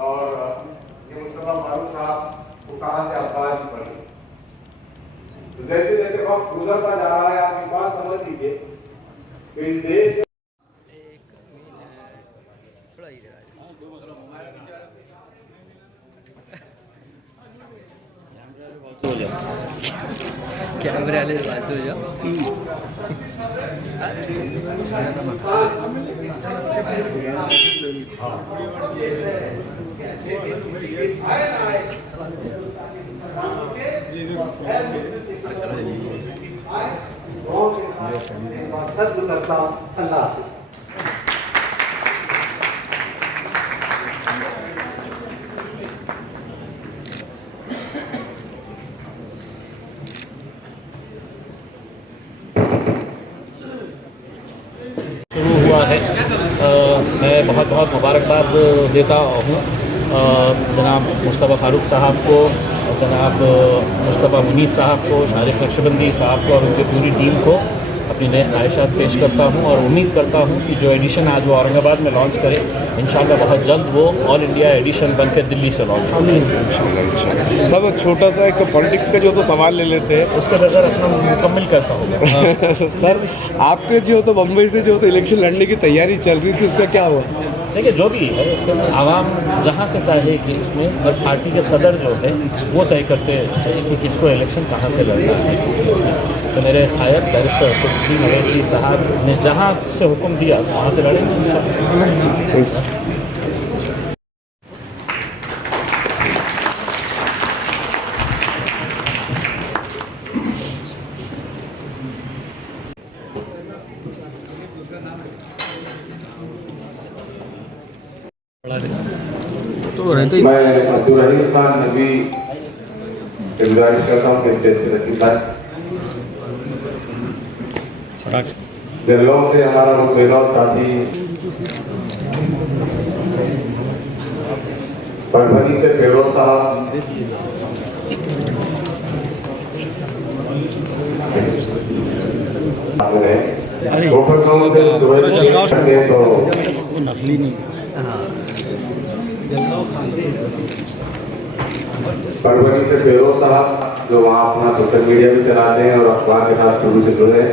और ये मुस्तफा फारूक साहब को कहाँ से अल्फाज पढ़े। तो जैसे जैसे वक्त गुजरता जा रहा है आप एक बात समझ लीजिए कि इस देश कैमरे वाले बात हो जाओ। अल्लाह शुरू हुआ है। मैं बहुत बहुत मुबारकबाद देता हूँ जनाब मुस्तफ़ा फ़ारूक साहब को, जनाब मुस्तफ़ा मुनीर साहब को, शारिक नक्शबंदी साहब को और उनकी पूरी टीम को अपनी नए ख्वाहिशात पेश करता हूँ और उम्मीद करता हूँ कि जो एडिशन आज वो औरंगाबाद में लॉन्च करे इंशाल्लाह बहुत जल्द वो ऑल इंडिया एडिशन बन के दिल्ली से लॉन्च हो। सब छोटा सा एक पॉलिटिक्स का जो तो सवाल ले लेते हैं उसके बगैर अपना मुकम्मल कैसा होगा। सर आपके जो तो बम्बई से जो तो इलेक्शन लड़ने की तैयारी चल रही थी उसका क्या हुआ? देखिए जो भी है उसके आवाम जहाँ से चाहे कि इसमें और पार्टी के सदर जो है वो तय करते हैं कि किसको इलेक्शन कहाँ से लड़ना है। तो मेरे ख़ायद बैरिस्टर असदुद्दीन अवैसी साहब ने जहाँ से हुक्म दिया वहाँ से लड़ेंगे इंशाअल्लाह। मैं अब्दुल रहीम खान नबी गुजारिश करता हूँ कि स्टेज पर तशरीफ लाएं। जलगांव से हमारा वो बेलौर साथी, परभनी से फेरोज साहब, नकली नहीं परभनी से फेरोज साहब जो वहाँ अपना सोशल मीडिया भी चलाते हैं और अखबार के साथ शुरू से जुड़े हैं।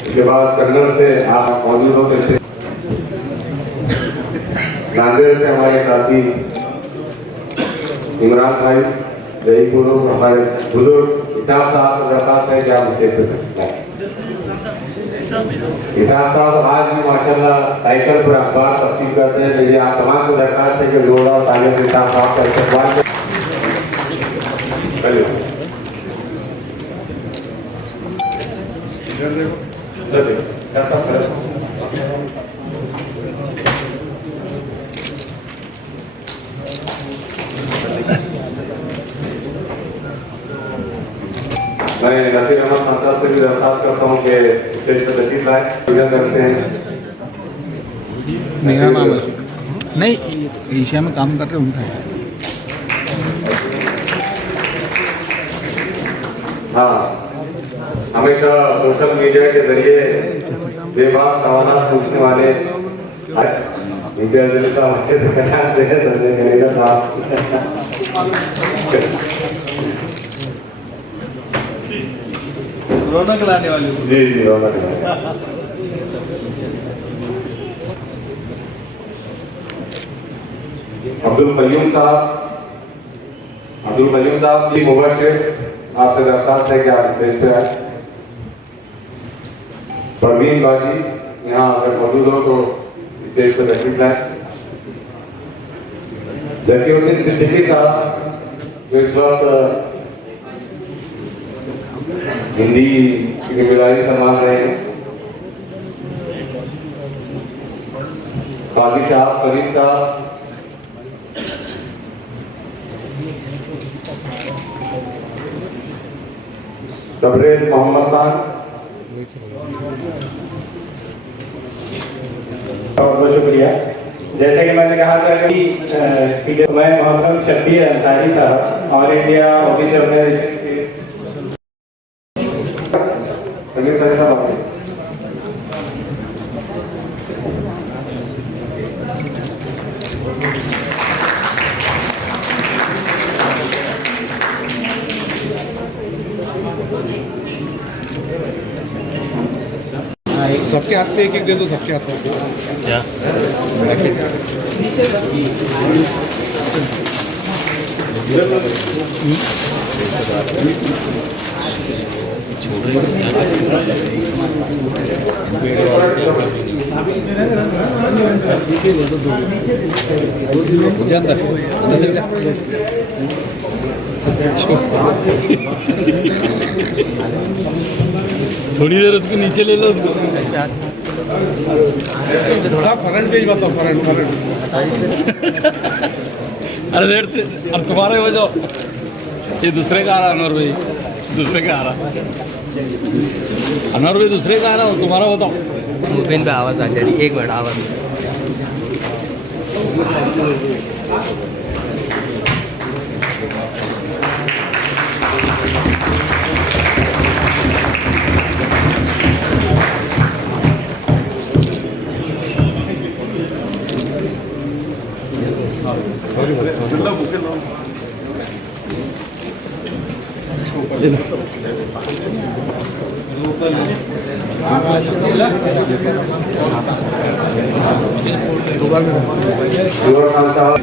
इसके बाद कन्नड़ से आप मौजूद होते, नांदेड़ से हमारे साथी इमरान भाई, जयपुर हमारे बुजुर्ग इसाब साहब को दरखास्त है कि आप स्टेज पे सकते हैं। इसाब साहब आज भी माशाल्लाह साइकिल पर अखबार तकसीम करते हैं। लेकिन आप तमाम को दरखास्त है कि जोड़ा और तालियों के साथ आपका इस्तेमाल मैं नसीर अहमद खान से भी दरखास्त करता हूँ कि स्टेज पर तशरीफ लाए, पूजा करते हैं। मेरा नाम है नहीं एशिया में काम कर रहे उनका है। हाँ, हमेशा सोशल मीडिया के जरिए बेबाक सवाल पूछने वाले अच्छे से पहचानते हैं संजय कनेगा साहब। रौनक लाने वाले जी जी रौनक अब्दुल कयूम साहब की मुबशिर आपसे दरखास्त है कि आप स्टेज पे आए। परवीन बाजी यहाँ अगर मौजूद हो तो स्टेज पर तशरीफ लाएं। जकीउद्दीन सिद्दीकी साहब जो इस वक्त हिंदी की जिम्मेदारी संभाल रहे हैं। काजी साहब, फरीद साहब, तबरेज मोहम्मद खान, बहुत शुक्रिया। जैसे कि मैंने कहा था कि स्पीकर मैं मोहम्मद शब्बीर अंसारी साहब ऑल इंडिया ओबीसी ऑर्गेनाइजेशन के सबके हाथ में एक एक दे दो, सबके हाथ में। क्या अंदर अंदर से थोड़ी देर उसको नीचे ले लो उसको। साहब फ्रंट पेज बताओ, फ्रंट फ्रंट। अरे देर से अब तुम्हारे हो जाओ। ये दूसरे का आ रहा अनवर भाई, दूसरे का आ रहा अनवर भाई, दूसरे का आ रहा तुम्हारा बताओ। मुबिन पे आवाज़ आ जा रही, एक मिनट आवाज़। युवा खान साहब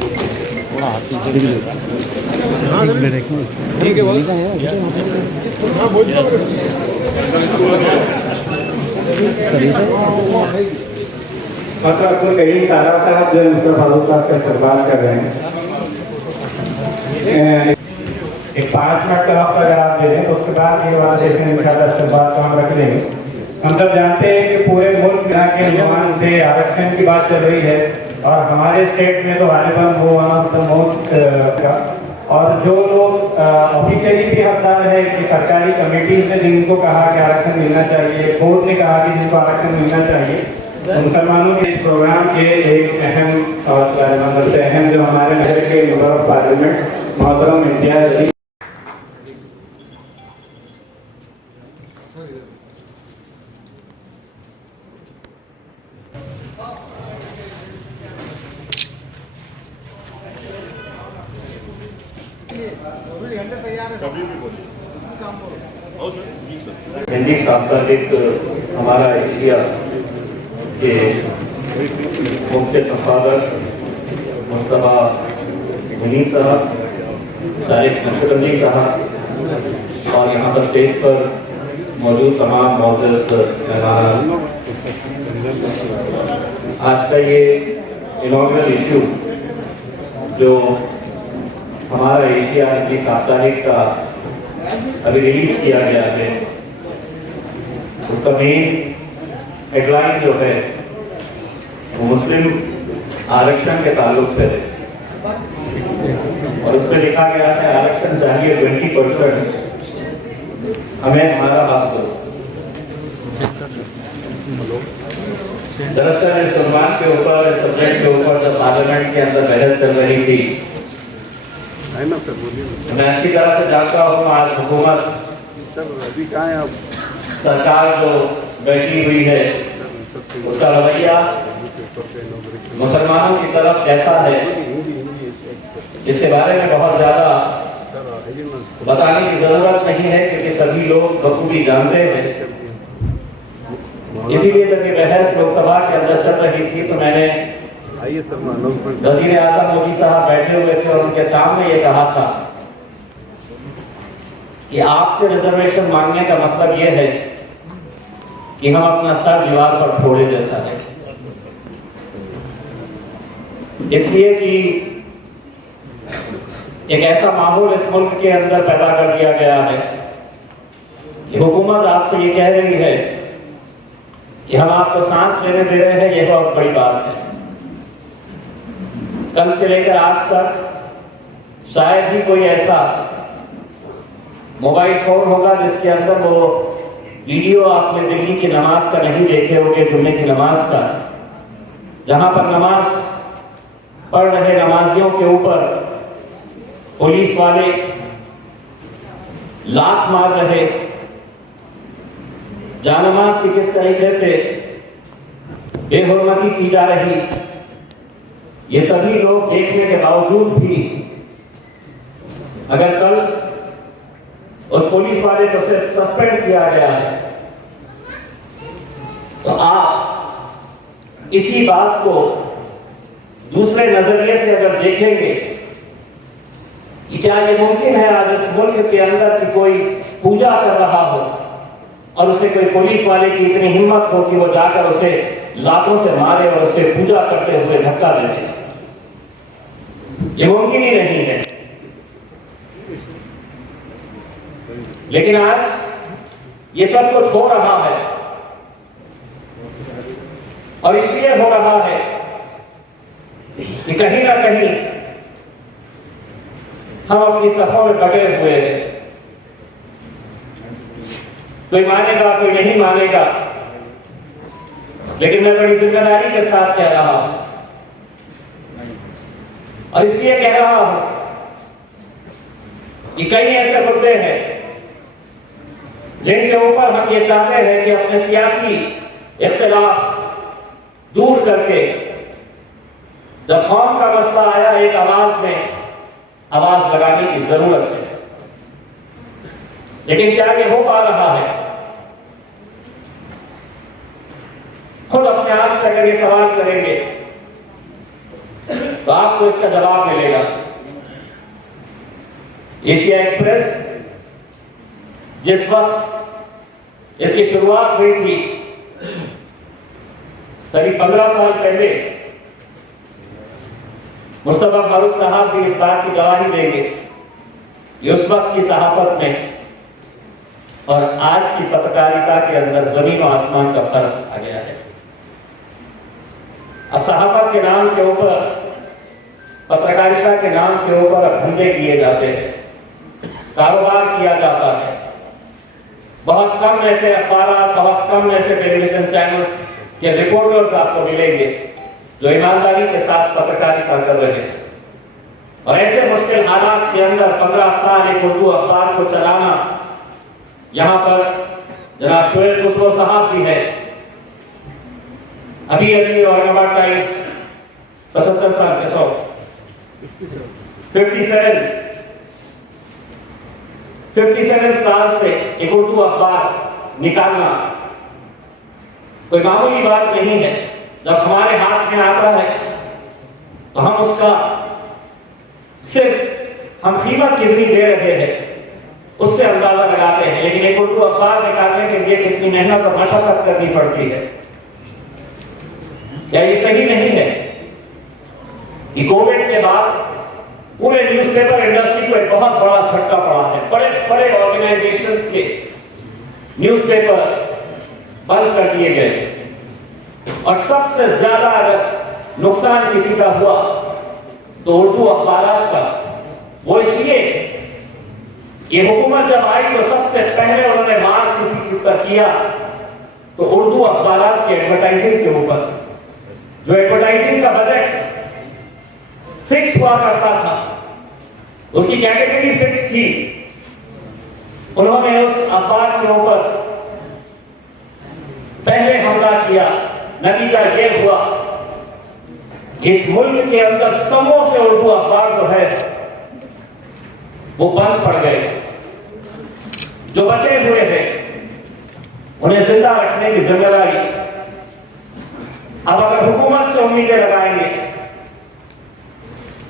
ठीक है बहुत। मतलब तो कई सारा साहब जो मुस्तफा फारूक साहब का इस्तेमाल कर रहे हैं, एक 5 मिनट का वक्त अगर आप दे दें तो उसके बाद ये बात देखें इंशाल्लाह इस्तेमाल को हम रख लेंगे। हम सब जानते हैं कि पूरे मुल्क के नुमान से आरक्षण की बात चल रही है और हमारे स्टेट में तो गालिबन वो मोस्ट का, और जो लोग ऑफिशियली भी हकदार है कि सरकारी कमेटीज ने जिनको कहा कि आरक्षण मिलना चाहिए, कोर्ट ने कहा कि जिनको आरक्षण मिलना चाहिए, मुसलमानों के इस प्रोग्राम के एक अहम और अहम जो हमारे नहर के मेंबर ऑफ पार्लियामेंट मोहतरम इम्तियाज अली हिंदी साप्ताहिक हमारा एशिया के मुख्य संपादक मुस्तफा मुनीर साहब, शारिक नशर अली साहब और यहाँ पर स्टेज पर मौजूद तमाम मौजूद मेहमान, आज का ये इनॉग्रल इशू जो हमारा एशिया हिंदी साप्ताहिक का अभी रिलीज किया गया है, उसका मेन हेडलाइन जो है वो मुस्लिम आरक्षण के ताल्लुक से है और उसमें लिखा गया है आरक्षण चाहिए 20%, हमें हमारा हक दो। दरअसल इस सम्मान के ऊपर, इस सब्जेक्ट के ऊपर जब पार्लियामेंट के अंदर बहस चल रही थी, मैं अच्छी तरह से जानता हूँ आज हुकूमत सरकार जो बैठी हुई है उसका रवैया मुसलमानों की तरफ कैसा है, इसके बारे में बहुत ज्यादा बताने की जरूरत नहीं है क्योंकि सभी लोग बखूबी जानते हैं। इसीलिए जब ये बहस लोकसभा के अंदर चल रही थी तो मैंने वजीर आजम मोदी साहब बैठे हुए थे और उनके सामने ये कहा था कि आपसे रिजर्वेशन मांगने का मतलब ये है कि हम अपना सर दीवार पर फोड़े जैसा है, इसलिए कि एक ऐसा माहौल इस मुल्क के अंदर पैदा कर दिया गया है कि हुकूमत आपसे ये कह रही है कि हम आपको सांस लेने दे रहे हैं, ये बहुत बड़ी बात है। कल से लेकर आज तक शायद ही कोई ऐसा मोबाइल फोन होगा जिसके अंदर वो वीडियो आपने दिल्ली की नमाज का नहीं देखे होंगे, जुम्मे की नमाज का, जहां पर नमाज पढ़ रहे नमाजियों के ऊपर पुलिस वाले लात मार रहे, जानमाज की किस तरीके से बेहुरमती की जा रही, ये सभी लोग देखने के बावजूद भी अगर कल उस पुलिस वाले को सस्पेंड किया गया है तो आप इसी बात को दूसरे नजरिए से अगर देखेंगे कि क्या ये मुमकिन है आज इस मुल्क के अंदर कि कोई पूजा कर रहा हो और उसे कोई पुलिस वाले की इतनी हिम्मत हो कि वो जाकर उसे लातों से मारे और उसे पूजा करते हुए धक्का दे दे। ये मुमकिन ही नहीं है। लेकिन आज ये सब कुछ हो रहा है और इसलिए हो रहा है कि कहीं ना कहीं हम अपनी सफों में डटे हुए हैं। कोई मानेगा कोई नहीं मानेगा, लेकिन मैं बड़ी जिम्मेदारी के साथ कह रहा हूं और इसलिए कह रहा हूं कि कई ऐसे मुद्दे हैं जिनके ऊपर हम ये चाहते हैं कि अपने सियासी इख्तिलाफ दूर करके जब कौम का मसला आया एक आवाज में आवाज लगाने की जरूरत है। लेकिन क्या ये हो पा रहा है? खुद अपने आप से अगर ये सवाल करेंगे तो आपको इसका जवाब मिलेगा। एशिया एक्सप्रेस जिस वक्त इसकी शुरुआत हुई थी करीब 15 साल पहले, मुस्तफा फारूक साहब भी इस बात की गवाही देंगे कि उस वक्त की सहाफत में और आज की पत्रकारिता के अंदर जमीन और आसमान का फर्क आ गया है। अब सहाफत के नाम के ऊपर, पत्रकारिता के नाम के ऊपर धंधे किए जाते हैं, कारोबार किया जाता है। बहुत कम ऐसे अखबार, बहुत कम ऐसे टेलीविजन चैनल्स के रिपोर्टर्स आपको मिलेंगे जो ईमानदारी के साथ पत्रकारिता कर रहे हैं। और ऐसे मुश्किल हालात के अंदर 15 साल एक उर्दू अखबार को चलाना, यहाँ पर जनाब शोएब खुसरो साहब भी है, अभी औरंगाबाद टाइम्स 75 साल के 57 साल से एक उर्दू अखबार निकालना कोई मामूली बात नहीं है। जब हमारे हाथ में आता है तो हम उसका सिर्फ हम कीमत कितनी दे रहे हैं उससे अंदाजा लगाते हैं। लेकिन एक उर्दू अखबार निकालने के लिए कितनी मेहनत और मशक्कत करनी पड़ती है। क्या ये सही नहीं है कि कोविड के बाद पूरे न्यूज़पेपर इंडस्ट्री को एक बहुत बड़ा झटका पड़ा है। बड़े बड़े ऑर्गेनाइजेशंस के न्यूज़पेपर बंद कर दिए गए और सबसे ज्यादा अगर नुकसान किसी का हुआ तो उर्दू अखबारात का। वो इसलिए ये हुकूमत जब आई तो सबसे पहले उन्होंने वार किसी के ऊपर किया तो उर्दू अखबारात की एडवर्टाइजिंग के ऊपर। जो एडवर्टाइजिंग का बजट फिक्स हुआ करता था, उसकी कैटेगरी फिक्स थी, उन्होंने उस अखबार के ऊपर पहले हमला किया। नतीजा यह हुआ इस मुल्क के अंदर समों से उर्दू अखबार जो है वो बंद पड़ गए। जो बचे हुए थे उन्हें जिंदा रखने की जिम्मेदारी अब अगर हुकूमत से उम्मीदें लगाएंगे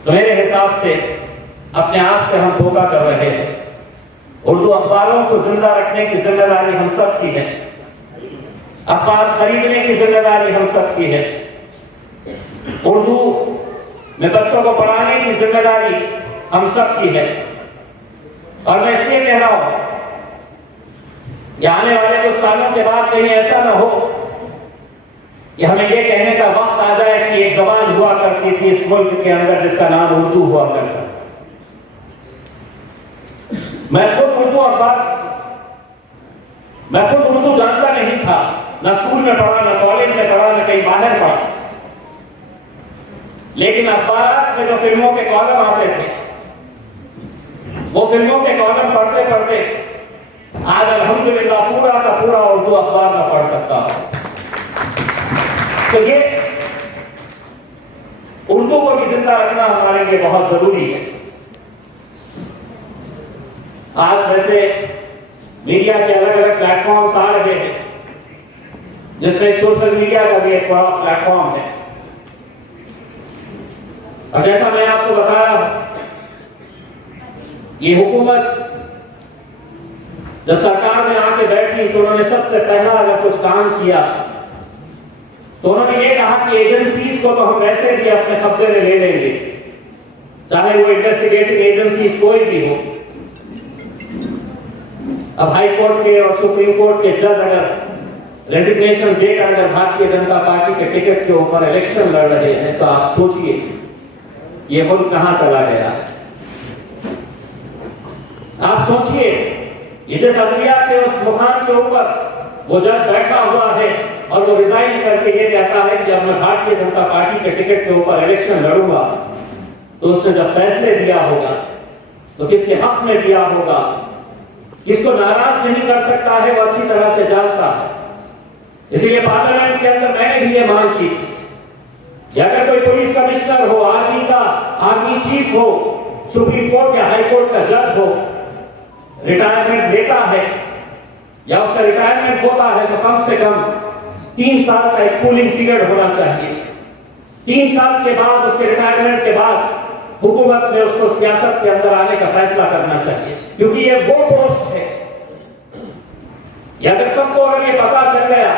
तो मेरे हिसाब से अपने आप से हम धोखा कर रहे हैं। उर्दू अखबारों को जिंदा रखने की जिम्मेदारी हम सब की है। अखबार खरीदने की जिम्मेदारी हम सब की है। उर्दू में बच्चों को पढ़ाने की जिम्मेदारी हम सब की है। और मैं इसलिए कह रहा हूं कि आने वाले कुछ सालों के बाद कहीं ऐसा ना हो कि हमें ये कहने का वक्त आ जाए कि एक जबान हुआ करती थी इस मुल्क के अंदर जिसका नाम उर्दू हुआ करता। मैं खुद उर्दू जानता नहीं था, न स्कूल में पढ़ा, न कॉलेज में पढ़ा, न कहीं बाहर पढ़ा। लेकिन अखबार में जो फिल्मों के कॉलम आते थे, वो फिल्मों के कॉलम पढ़ते पढ़ते आज अल्हम्दुलिल्लाह पूरा का पूरा उर्दू अखबार में पढ़ सकता हूं। तो ये उर्दू को भी जिंदा रखना हमारे लिए बहुत जरूरी है। आज वैसे मीडिया के अलग अलग प्लेटफॉर्म्स आ रहे हैं जिसमें सोशल मीडिया का भी एक बड़ा प्लेटफॉर्म है। और जैसा मैं आपको बताया, ये हुकूमत जब सरकार में आके बैठी तो उन्होंने सबसे पहला अगर कुछ काम किया तो उन्होंने ये कहा कि एजेंसीज को तो हम वैसे भी अपने कब्जे में ले लेंगे, चाहे वो इन्वेस्टिगेटिंग एजेंसीज कोई भी हो। अब हाई कोर्ट के और सुप्रीम कोर्ट के जज अगर रेजिग्नेशन देकर अगर भारतीय जनता पार्टी के टिकट के ऊपर इलेक्शन लड़ रहे हैं तो आप सोचिए ये मुल्क कहां चला गया। आप सोचिए ये जिस अदलिया के उस मुकाम के ऊपर वो जज बैठा हुआ है और वो रिजाइन करके ये कहता है कि अब मैं भारतीय जनता पार्टी के टिकट के ऊपर इलेक्शन लड़ूंगा, तो उसने जब फैसले दिया होगा तो किसके हक में दिया होगा, किसको नाराज नहीं कर सकता है वो अच्छी तरह से जानता है। इसलिए पार्लियामेंट के अंदर मैंने भी ये मांग की थी कि अगर कोई पुलिस कमिश्नर हो, आर्मी का आर्मी चीफ हो, सुप्रीम कोर्ट या हाई कोर्ट का जज हो, रिटायरमेंट लेता है या उसका रिटायरमेंट होता है तो कम से कम 3 साल का एक कूलिंग पीरियड होना चाहिए। 3 साल के बाद, उसके रिटायरमेंट के बाद हुकूमत में उसको सियासत के अंदर आने का फैसला करना चाहिए, क्योंकि ये वो पोस्ट है अगर सबको अगर ये पता चल गया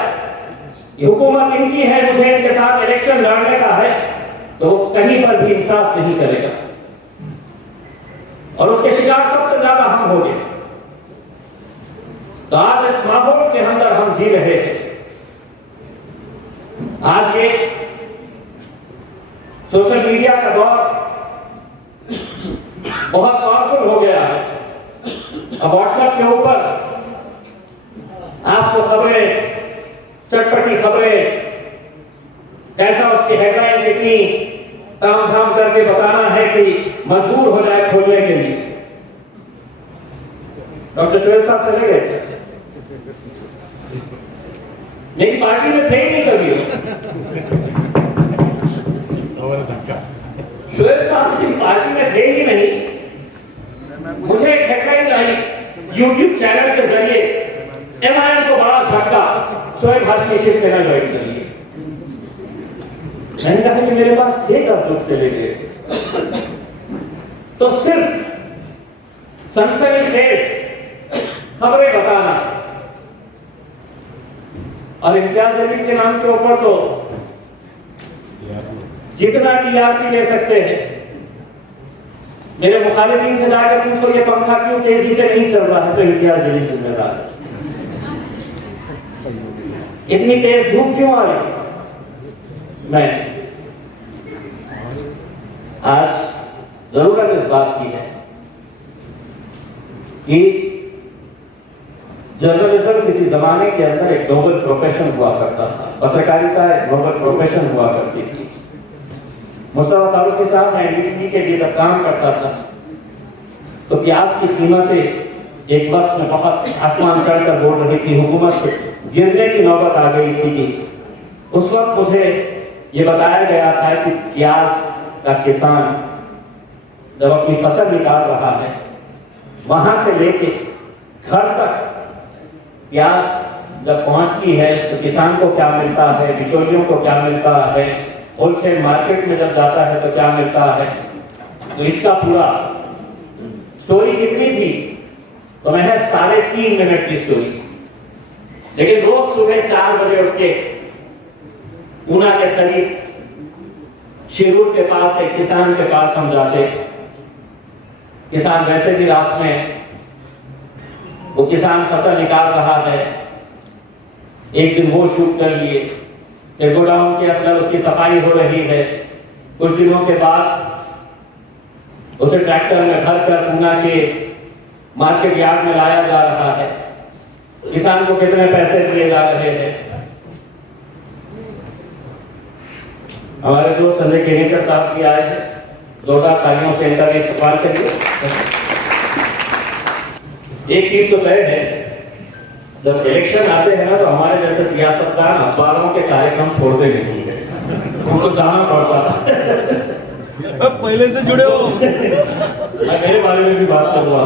कि हुकूमत इनकी है, मुझे इनके साथ इलेक्शन लड़ने का है, तो वो कहीं पर भी इंसाफ नहीं करेगा और उसके शिकार सबसे ज्यादा हम होंगे। तो आज इस माहौल के अंदर हम जी रहे हैं। आज ये सोशल मीडिया का दौर बहुत पावरफुल हो गया है। अब व्हाट्सएप के ऊपर आपको खबरें, चटपटी खबरें, कैसा उसकी हेडलाइन कितनी तामझाम करके बताना है कि मजबूर हो जाए खोलने के लिए। डॉक्टर शोएब साहब चले गए, लेकिन पार्टी में थे ही नहीं कभी। शोएब साहब की पार्टी में थे ही नहीं। मुझे एक हेडलाइन आई यूट्यूब चैनल के जरिए, एमआईएम को बड़ा झटका, शोएब हाशमी शिवसेना ज्वाइन कर लिए। मैंने कहा कि मेरे पास थे कब जो चले गए। तो सिर्फ सनसनीखेज खबरें बताना और इम्तियाज अली के नाम के ऊपर तो जितना टीआरपी ले सकते हैं। मेरे मुखालिफिन से जाकर पूछो ये पंखा क्यों तेजी से नहीं चल रहा है, तो इम्तियाज अली जिम्मेदार है। इतनी तेज धूप क्यों आ रही है? मैं आज जरूरत इस बात की है कि जर्नलिज्म किसी जमाने के अंदर एक नोबल प्रोफेशन हुआ करता था, पत्रकारिता एक नोबल प्रोफेशन हुआ करती थी। मुस्तफा फारूकी साहब मैं एनडीटीवी के लिए जब काम करता था तो प्याज की कीमतें एक वक्त में बहुत आसमान चढ़कर बोल रही थी, हुकूमत गिरने की नौबत आ गई थी कि उस वक्त मुझे ये बताया गया था कि प्याज का किसान जब अपनी फसल निकाल रहा है, वहां से लेके घर तक प्याज जब पहुंचती है तो किसान को क्या मिलता है, बिचौलियों को क्या मिलता है, होलसेल मार्केट में जब जाता है तो क्या मिलता है। तो इसका पूरा स्टोरी कितनी थी तो महज 3.5 मिनट की स्टोरी। लेकिन रोज सुबह 4 बजे उठ के ऊना के करीब शिरूर के पास एक किसान के पास हम जाते। किसान वैसे भी रात में वो किसान फसल निकाल रहा है, एक दिन वो शूट कर लिए, फिर गोडाउन के अंदर उसकी सफाई हो रही है। कुछ दिनों के बाद उसे ट्रैक्टर में भर कर ऊना के मार्केट यार्ड में लाया जा रहा है। किसान को कितने पैसे दिए जा रहे हैं? हमारे दोस्त संजय केनेकर साहब भी आए थे, जोरदार तालियों से इनका भी इस्तेमाल करिए। एक चीज तो तय है, जब इलेक्शन आते हैं ना तो हमारे जैसे सियासतदान अखबारों के कार्यक्रम छोड़ते नहीं है, उनको जाना पड़ता है। पहले से जुड़े हो। मेरे बारे में भी बात करूँगा।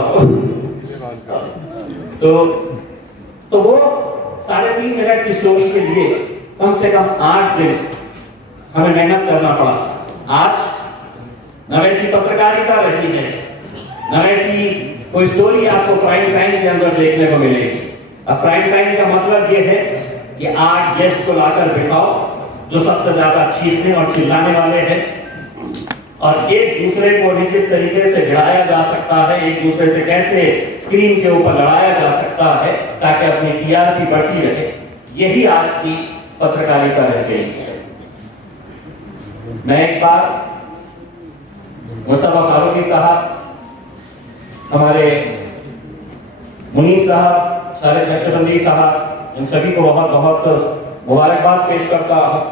तो वो 3.5 मिनट की स्टोरी के लिए कम से कम 8 दिन हमें मेहनत करना पड़ा। आज न वैसी पत्रकारिता रही है, न वैसी कोई स्टोरी आपको प्राइम टाइम के अंदर देखने को मिलेगी। अब प्राइम टाइम का मतलब यह है कि 8 गेस्ट को लाकर बिठाओ जो सबसे ज्यादा चीखने और चिल्लाने वाले हैं, और एक दूसरे को भी किस तरीके से गिराया जा सकता है, एक दूसरे से कैसे स्क्रीन के ऊपर लड़ाया जा सकता है ताकि अपनी टीआरपी बढ़ती रहे, यही आज की पत्रकारिता रह गई। मैं एक बार मुस्तफा फारूकी साहब, हमारे मुनीर साहब, सारे नक्शबंदी साहब, इन सभी को बहुत बहुत मुबारकबाद पेश करता हूँ।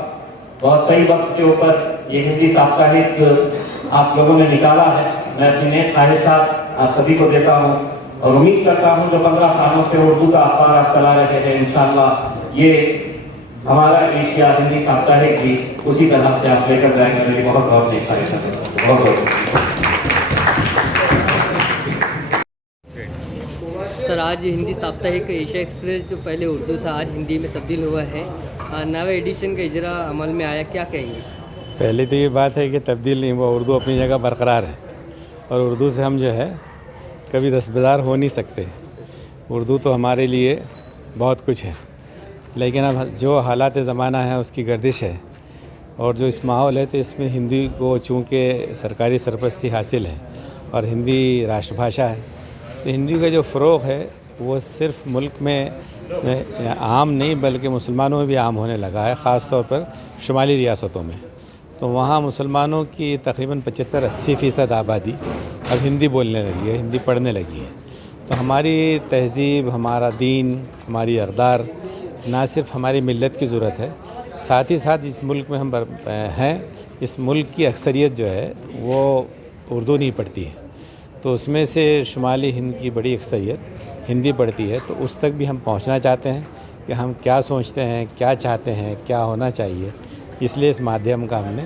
बहुत सही वक्त के ऊपर ये हिंदी साप्ताहिक आप लोगों ने निकाला है। मैं अपनी नेक ख्वाहिशात आप सभी को देता हूँ और उम्मीद करता हूँ जो 15 सालों से उर्दू का अखबार आप चला रहे हैं, इंशाअल्लाह ये हमारा एशिया हिंदी साप्ताहिक भी उसी तरह से आप लेकर जाएंगे। मेरी बहुत बहुत नेक ख्वाहिशात है। बहुत बहुत सर, आज हिंदी साप्ताहिक एशिया एक्सप्रेस जो पहले उर्दू था आज हिंदी में तब्दील हुआ है, नवे एडिशन का इजरा अमल में आया, क्या कहेंगे? पहले तो ये बात है कि तब्दील नहीं हुआ, उर्दू अपनी जगह बरकरार है और उर्दू से हम जो है कभी दस्तबरदार हो नहीं सकते। उर्दू तो हमारे लिए बहुत कुछ है, लेकिन अब जो हालात ज़माना है उसकी गर्दिश है और जो इस माहौल है तो इसमें हिंदी को चूँकि सरकारी सरपरस्ती हासिल है और हिंदी राष्ट्रभाषा है, तो हिंदी का जो फ़रोग़ है वो सिर्फ मुल्क में आम नहीं बल्कि मुसलमानों में भी आम होने लगा है, ख़ास तौर पर शुमाली रियासतों में। तो वहाँ मुसलमानों की तकरीबन 75-80% आबादी अब हिंदी बोलने लगी है, हिंदी पढ़ने लगी है। तो हमारी तहज़ीब, हमारा दीन, हमारी अक़दार ना सिर्फ हमारी मिल्लत की ज़रूरत है, साथ ही साथ इस मुल्क में हम हैं, इस मुल्क की अक्सरियत जो है वो उर्दू नहीं पढ़ती है, तो उसमें से शुमाली हिंद की बड़ी अक्सरियत हिंदी पढ़ती है। तो उस तक भी हम पहुंचना चाहते हैं कि हम क्या सोचते हैं, क्या चाहते हैं, क्या होना चाहिए, इसलिए इस माध्यम का हमने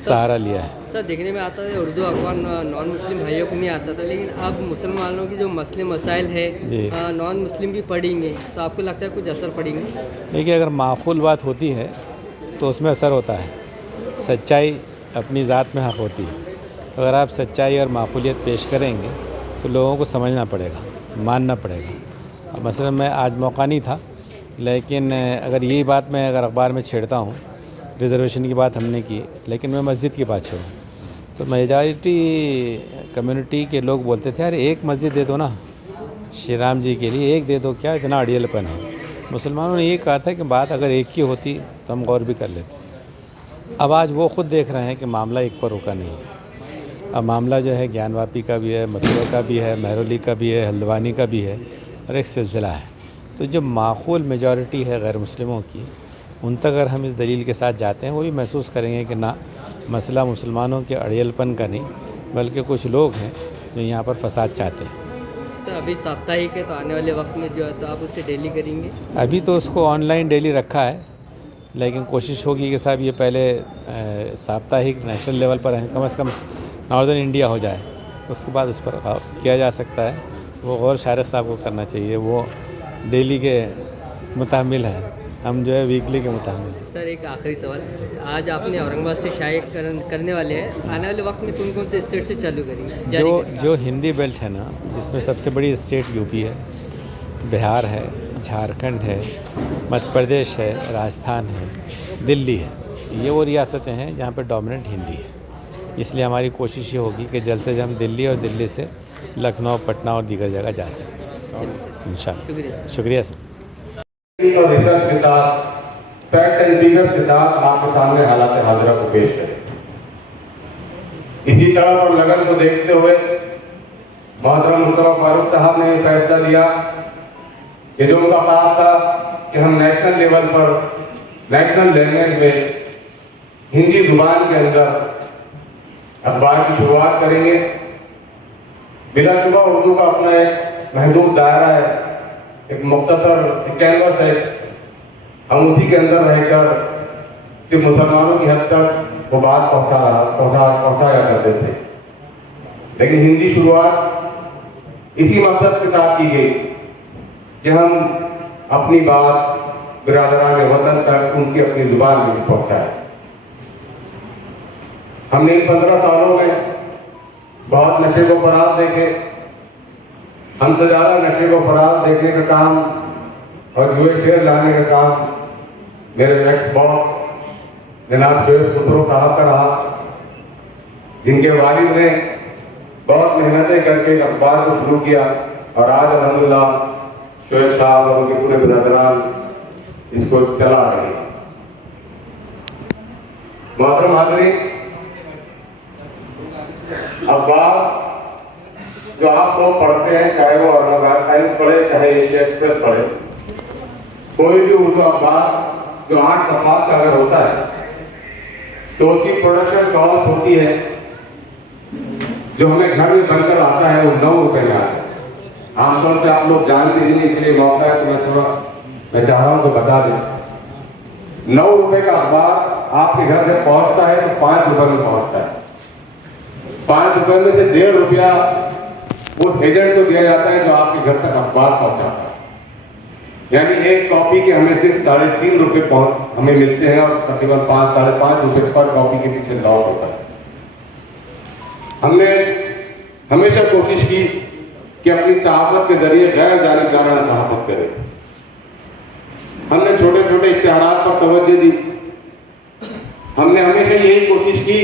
सहारा लिया है। सर, देखने में आता है उर्दू अखबार नॉन मुस्लिम भाइयों को नहीं आता था, लेकिन अब मुसलमानों की जो मसले मसाइल है नॉन मुस्लिम भी पढ़ेंगे, तो आपको लगता है कुछ असर पड़ेंगे? देखिए, अगर माकूल बात होती है तो उसमें असर होता है। सच्चाई अपनी ज़ात में हक़ होती है। अगर आप सच्चाई और माकूलियत पेश करेंगे तो लोगों को समझना पड़ेगा, मानना पड़ेगा। अब मसलन मैं आज मौका नहीं था, लेकिन अगर यही बात मैं अगर अखबार में छेड़ता हूँ, रिज़र्वेशन की बात हमने की, लेकिन मैं मस्जिद की बात छोड़ूँ तो मेजॉरिटी कम्युनिटी के लोग बोलते थे, अरे एक मस्जिद दे दो ना श्री राम जी के लिए, एक दे दो, क्या इतना अड़ियलपन है। मुसलमानों ने ये कहा था कि बात अगर एक की होती तो हम गौर भी कर लेते। अब आज वो ख़ुद देख रहे हैं कि मामला एक पर रुका नहीं है। अब मामला जो है ज्ञानवापी का भी है, मथुरा का भी है, महरौली का भी है, हल्द्वानी का भी है और एक सिलसिला है। तो जो माकूल मेजॉरिटी है गैर मुस्लिमों की, उन तक अगर हम इस दलील के साथ जाते हैं, वो भी महसूस करेंगे कि ना, मसला मुसलमानों के अड़ियलपन का नहीं बल्कि कुछ लोग हैं जो यहाँ पर फसाद चाहते हैं। सर, अभी साप्ताहिक है तो आने वाले वक्त में जो है तो आप उससे डेली करेंगे? अभी तो उसको ऑनलाइन डेली रखा है, लेकिन कोशिश होगी कि साहब ये पहले साप्ताहिक नेशनल लेवल पर है, कम से कम नॉर्दर्न इंडिया हो जाए, उसके बाद उस पर किया जा सकता है। वो गौर शारिक साहब को करना चाहिए, वो डेली के मुतामिल है, हम जो है वीकली के मुतामिल है। सर, एक आखिरी सवाल, आज आपने औरंगाबाद से शाये करने वाले हैं, आने वाले वक्त में कौन कौन से स्टेट से चालू करेंगे? जो हिंदी बेल्ट है ना, जिसमें सबसे बड़ी स्टेट यूपी है, बिहार है, झारखंड है, मध्य प्रदेश है, राजस्थान है, दिल्ली है, ये वो रियासतें हैं जहाँ पर डोमिनेंट हिंदी है। इसलिए हमारी कोशिश ये होगी कि जल्द से जल्द हम दिल्ली और दिल्ली से लखनऊ, पटना और दीगर जगह जा सकें इंशाअल्लाह। शुक्रिया सर। और रिसर्च के साथ, फैक्ट एंड फिगर्स के साथ आपके सामने हालात हाजिरा को पेश करें। इसी तरह और लगन को देखते हुए मोहतरम मुस्तफा फारूक साहब ने फैसला लिया कि जो उनका ख्वाब था कि हम नेशनल लेवल पर, नेशनल लैंग्वेज में, हिंदी जुबान के अंदर अखबार की शुरुआत करेंगे। बिलाशुबा उर्दू का अपना एक महदूद दायरा है, एक मुख्तसर कैनवस है, हम उसी के अंदर रहकर सिर्फ मुसलमानों की हद तक वो बात पहुंचाया करते थे। लेकिन हिंदी शुरुआत इसी मकसद के साथ की गई कि हम अपनी बात बिरादरान वतन तक उनकी अपनी जुबान में पहुंचाए। हमने इन 15 सालों में बहुत नशे को फरार देखे, हमसे ज़्यादा नशे को फरार देखने का काम और जुए शेर लाने का काम मेरे एक्स बॉस जनाब शोएब खुसरो साहब का रहा, जिनके वालिद ने बहुत मेहनतें करके एक अखबार को शुरू किया और आज अल्हम्दुलिल्लाह शोएब साहब और उनके पूरे बिरादरान इसको चला रहे हैं। मोहतरम हाज़रीन, अखबार जो आप लोग पढ़ते हैं, चाहे वो औरंगाबाद टाइम्स पढ़े, चाहे एशिया एक्सप्रेस पढ़े, कोई भी उर्दू अखबार जो 8 सफ़ात का अगर होता है तो उसकी प्रोडक्शन कॉस्ट होती है, जो हमें घर में बनकर आता है वो 9 रुपए में आता है। आमतौर से आप लोग जानते नहीं, इसलिए मौका है तो मैं चाह रहा हूँ तो बता दें। 9 रुपए का अखबार आपके घर से पहुंचता है तो 5 रुपए में पहुंचता है। 5 रुपए में से 1.5 रुपया उस एजेंट को दिया जाता है जो आपके घर तक अखबार पहुंचाता है। यानी एक कॉपी के हमें सिर्फ 3.5 रुपए हमें मिलते हैं और तकरीबन 5-5.5 रुपए पर कॉपी के पीछे लॉस होता है। हमने हमेशा कोशिश की कि अपनी सहाफत के जरिए गैर जानिबदाराना सहाफत करें। हमने छोटे छोटे इश्तिहारात पर तवज्जो दी। हमने हमेशा यही कोशिश की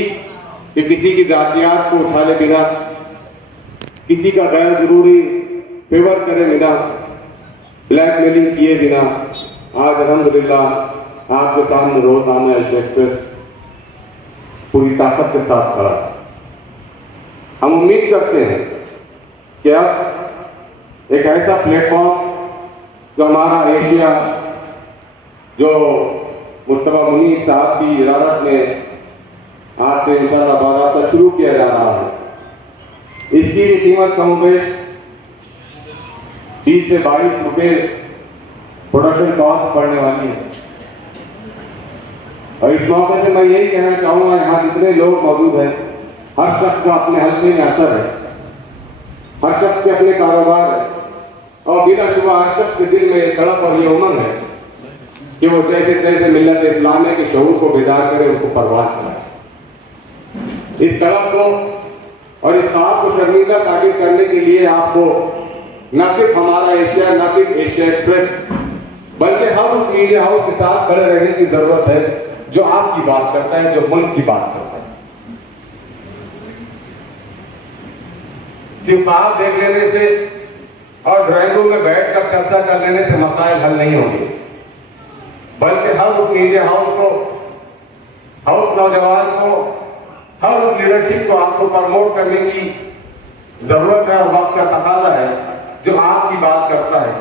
कि किसी की जातियात को उछाले बिना, किसी का गैर जरूरी फेवर करे बिना, ब्लैकमेलिंग किए बिना आज अल्हम्दुलिल्लाह आपके सामने रोजाना एशिया एक्सप्रेस पूरी ताकत के साथ खड़ा है। हम उम्मीद करते हैं कि अब एक ऐसा प्लेटफॉर्म जो हमारा एशिया, जो मुस्तफा मुनीर साहब की इरादत में आज से इंशाअल्लाह बाकायदा शुरू किया जा रहा है, इसकी भी कीमत कमोबेश 20 से 22 रुपए प्रोडक्शन कॉस्ट पड़ने वाली है। और इस मौके से मैं यही कहना चाहूंगा, यहाँ जितने लोग मौजूद हैं, हर शख्स का अपने हल्के में असर है, हर शख्स के अपने कारोबार है और बिलाशुबा हर शख्स के दिल में तड़प और ये उमंग है कि वो जैसे तैसे मिल्लत इस्लामिया के शऊर को बेदार करे, उनको परवाह कराए। इस तड़प को और इस ख्वाब को शर्मिंदा ताकीद करने के लिए आपको न सिर्फ हमारा एशिया, न सिर्फ एशिया एक्सप्रेस, बल्कि हर उस मीडिया हाउस के साथ खड़े रहने की जरूरत है जो आपकी बात करता है, जो मुल्क की बात करता है। सिर्फ ख्वाब देख लेने से और ड्राइंग रूम में बैठकर चर्चा कर लेने से मसाइल हल नहीं होंगे, बल्कि हर उस मीडिया हाउस को, हर उस नौजवान को, हर उस लीडरशिप को आपको प्रमोट करने की जरूरत है और वक्त का तकाजा है जो आपकी बात करता है,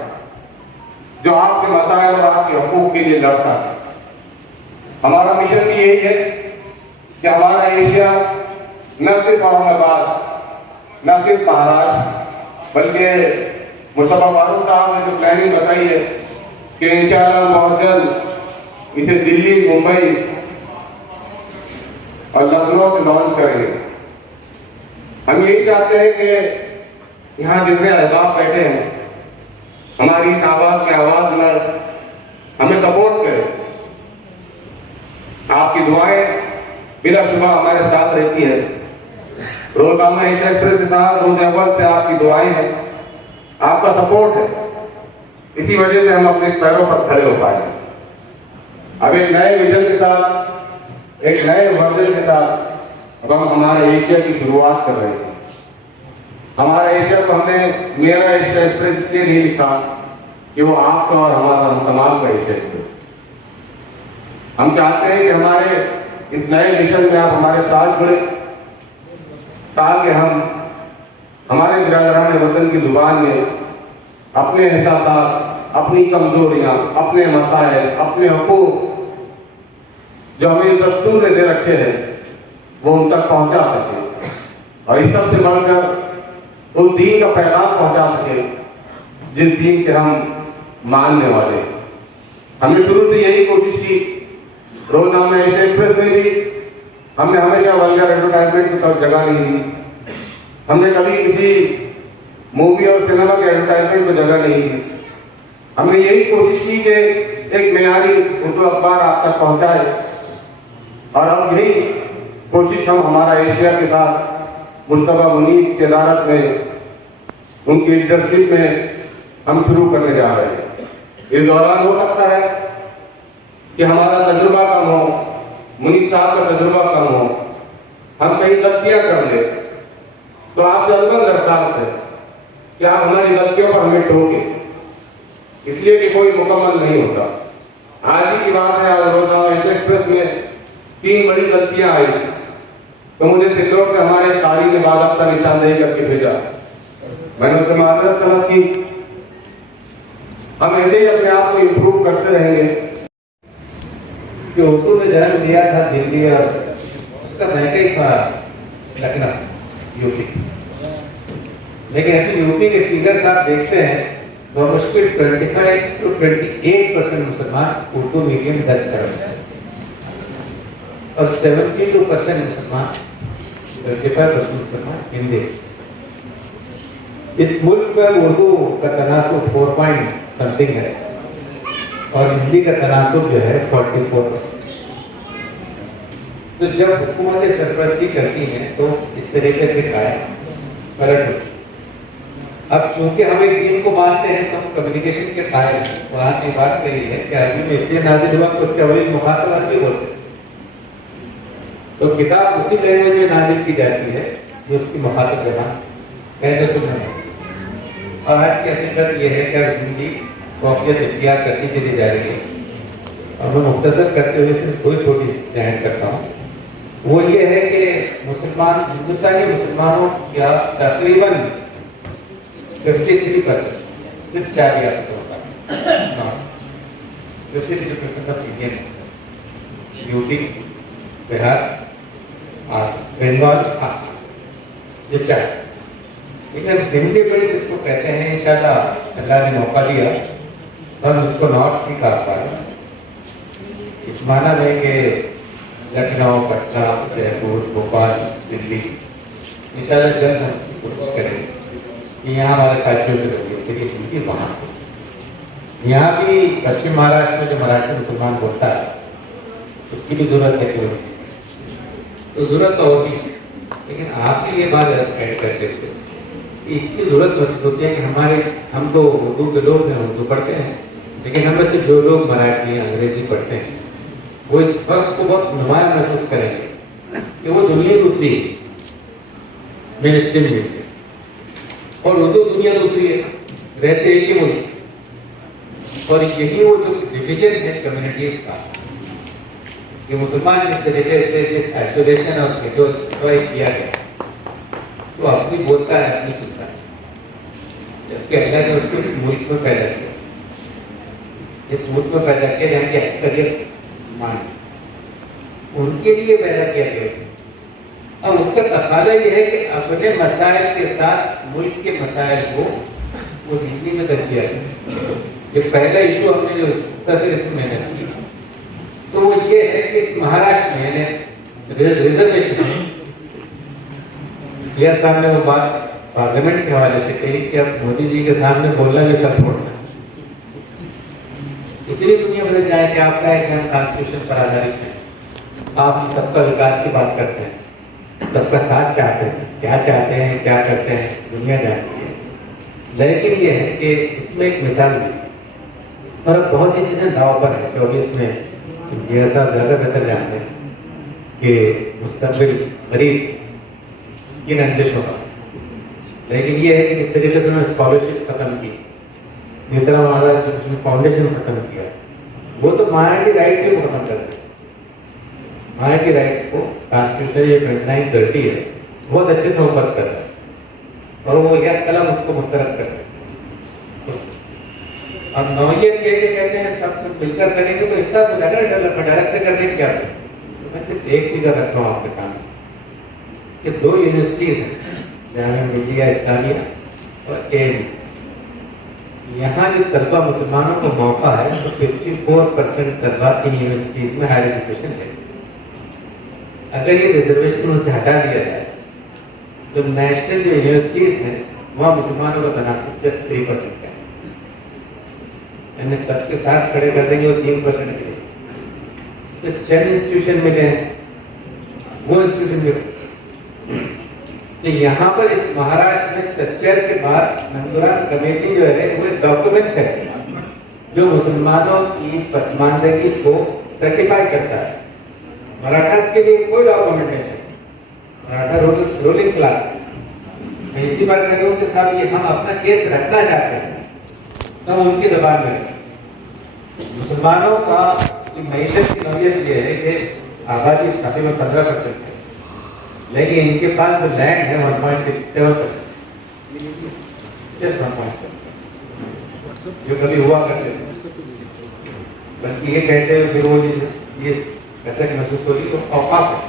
जो आपके मसाइल और आपके हकूक के लिए लड़ता है। हमारा मिशन भी यही है कि हमारा एशिया न सिर्फ औरंगाबाद, न सिर्फ महाराष्ट्र, बल्कि मुस्तफा फारूक साहब ने जो प्लानिंग बताई है कि इंशाअल्लाह बहुत जल्द इसे दिल्ली, मुंबई और लखनऊ से लॉन्च करेंगे। हम यही चाहते हैं कि यहाँ जितने अहबाब बैठे हैं, हमारी इस आवाज में आवाज में हमें सपोर्ट करें। आपकी दुआएं बिलाशुबा हमारे साथ रहती है। रोजाना एशिया एक्सप्रेस के साथ रोज अव्वल से आपकी दुआएं हैं, आपका सपोर्ट है, इसी वजह से हम अपने पैरों पर खड़े हो पाए। अब एक नए विजन के साथ, एक नए वर्जन के साथ अब हम हमारे एशिया की शुरुआत कर रहे हैं। हमारा एशिया को हमने मेरा एशिया एक्सप्रेस इसलिए नहीं लिखा कि वो आपका और हमारा, हम तमाम का एशिया एक्सप्रेस। हम चाहते हैं कि हमारे इस नए मिशन में आप हमारे साथ जुड़े, ताकि हम हमारे बिरादरान वतन की जुबान में अपने एहसास, अपनी कमजोरियां, अपने मसाइल, अपने हकूक जो हमें दस्तूर ने दे रखे हैं वो उन तक पहुंचा सके और इस सबसे बढ़कर उस दीन का पैगाम पहुंचा सके जिस दीन के हम मानने वाले। हमने शुरू से यही कोशिश की। रोजनामा एशिया एक्सप्रेस में भी हमने हमेशा वल्गर एडवर्टाइजमेंट की तरफ जगह नहीं दी। हमने कभी किसी मूवी और सिनेमा के एडवर्टाइजमेंट को जगह नहीं दी। हमने यही कोशिश की कि एक मेयारी उर्दू अखबार आप तक पहुंचाए, और अब यही कोशिश हम हमारा एशिया के साथ मुस्तफा मुनीर की अदालत में, उनकी लीडरशिप में हम शुरू करने जा रहे हैं। इस दौरान हो सकता है कि हमारा तजुर्बा कम हो, मुनीर साहब का तजुर्बा कम हो, हम कहीं गलतियां कर ले, तो आप जल्द दरखास्त है कि आप हमारी गलतियों पर हमें टोके, इसलिए कि कोई मुकम्मल नहीं होता। आज ही की बात है, आज रोजाना एक्सप्रेस में 3 बड़ी गलतियां आई, तो मुझे सिल्लोड से हमारे कारी ने बाकायदा निशानदेही करके भेजा। मैंने उससे माजरत तलब की। हम ऐसे ही अपने आप को इम्प्रूव करते रहेंगे। जो उर्दू में जन्म दिया था दिल्ली, और उसका महंगा था लखनऊ यूपी, लेकिन ऐसे यूपी के फिगर्स आप देखते हैं तो मुश्किल 25 to 28% मुसलमान उर्दू मीडियम दर्ज कर रहे हैं, और 72% मुसलमान 25% मुसलमान हिंदी। इस मुल्क में उर्दू का तनासुब 4 है, और हिंदी का तनासुब जो है 44%। तो जब हुकूमतें सरपरस्ती करती हैं तो इस तरीके से कायम पलट होती है। अब चूंकि हम एक दीन को मानते हैं तो हम कम्युनिकेशन के कायल हैं। कुरान ने बात कही है कि अरबी में इसलिए नाजिल हुआ कि उसके अवली मुखातब अरबी होते हैं, तो किताब उसी लैंग्वेज में नाजिल की जाती है जो उसकी मुखातब जबान कहते सुनने में। और आज की हकीकत यह है कि हिंदी फौकियत इख्तियार करती चली जा रही है, और मैं मुख्तसर करते हुए सिर्फ कोई छोटी सी ऐड करता हूँ। वो ये है कि मुसलमान, हिंदुस्तानी मुसलमानों का तकरीबन 53%, सिर्फ 4 रियासतों का 53% ऑफ इंडियन, यूपी, बिहार, बंगाल, आसाम, ये 4। लेकिन हिंदी बड़ी जिसको कहते हैं, इंशाल्लाह अल्लाह ने मौका दिया हम उसको नॉर्थ भी कहा पा रहे। इस माना में कि लखनऊ, पटना, जयपुर, भोपाल, दिल्ली, इंशाल्लाह जल्द हम इसकी कोशिश करेंगे कि यहाँ हमारे साथियों के लोग इसलिए हिंदी वहाँ यहाँ भी पश्चिम महाराष्ट्र में जो मराठी मुसलमान बोलता है उसकी भी जरूरत है क्यों, तो जरूरत तो होगी, लेकिन आपने ये बात ऐड करते थे इसकी जरूरत महसूस होती है कि हम तो उर्दू के लोग हैं, उर्दू पढ़ते हैं, लेकिन हम में से जो लोग मराठी अंग्रेजी पढ़ते हैं वो इस फर्क को बहुत नुमाया महसूस करेंगे कि वो दुनिया दूसरी है, मेन स्ट्रीम में, और उर्दू दुनिया दूसरी है, रहते एक ही मुल्क। और यही वो जो डिवीजन है कम्युनिटीज का, कि मुसलमान जिस तरीके से जिस आइसोलेशन और जो चॉइस किया गया, तो अपनी बोलता है, अपनी सुनता है, जबकि अल्लाह ने उसको इस मुल्क में पैदा किया, इस मुल्क में पैदा किया जहाँ की अक्सरियत मुसलमान है, उनके लिए पैदा किया गया। अब उसका तकाजा ये है कि अपने मसाइल के साथ मुल्क के मसाइल को वो हिंदी में दर्ज किया गया। ये पहला इशू हमने जो इसमें मेहनत की, तो वो ये है कि इस महाराष्ट्र में रिजर्वेशन यह सामने वो बात पार्लियामेंट के हवाले से कही कि अब मोदी जी के सामने बोलना भी सब छोड़ना। इतनी दुनिया बदल जाए कि आपका एग्जाम कॉन्स्टिट्यूशन पर आधारित है, आप सबका विकास की बात करते हैं, सबका साथ चाहते हैं, क्या चाहते हैं, क्या करते हैं, दुनिया जानती है। लेकिन ये है कि इसमें एक मिसाल है, और अब बहुत सी चीज़ें दाव पर है। 24 में ये साहब ज़्यादा बेहतर जानते हैं कि मुस्तकबिल गरीब किन अंदेश होगा, लेकिन ये है कि जिस तरीके से उन्होंने स्कॉलरशिप खत्म की, जिस तरह हमारा जो फाउंडेशन खत्म किया, वो तो माइनॉरिटी राइट्स से खत्म कर रहे हैं। माइनॉरिटी राइट्स को कॉन्स्टिट्यूशन ये 2930 है, बहुत अच्छे से ऊपर कर रहा है, और वो यह कलम उसको मुस्तरद कर सकते हैं। अब नौयत ये कि कहते हैं सब मिलकर करेंगे तो एक साथ हो जाएगा डेवलपमेंट, अलग से करने की क्या है। तो मैं सिर्फ एक फिगर रखता हूँ आपके सामने कि 2 यूनिवर्सिटीज हैं, जामिया मिल्लिया इस्लामिया और AIMS। यहाँ जो तलबा मुसलमानों को मौका है तो 54% तलबा इन यूनिवर्सिटीज में हायर एजुकेशन है। अगर ये रिजर्वेशन उनसे हटा दिया जाए तो नेशनल जो यूनिवर्सिटीज हैं वहाँ मुसलमानों का तनासुब जस्ट 3% है। यानी सबके साथ खड़े कर देंगे वो 3% के लिए, तो 10 इंस्टीट्यूशन मिले हैं, वो इंस्टीट्यूशन मिले। तो यहाँ पर इस महाराष्ट्र में सच्चर के बाद नंदुरान कमेटी जो है वो डॉक्यूमेंट है जो मुसलमानों की पसमानदगी को सर्टिफाई करता है। मराठास के लिए कोई डॉक्यूमेंट नहीं है, मराठा रूलिंग क्लास। मैं इसी बात कहता हूँ कि साहब ये हम अपना केस रखना चाहते हैं तो उनकी जबान में मुसलमानों का मईशत की नौयत ये है कि आबादी तकरीबन 15% है, लेकिन इनके पास जो लैंड है 1.67%, just 1.7%, जो कभी हुआ करते थे। बल्कि ये कहते हैं फिर वो ये कैसे महसूस होगी तो औकाफ है,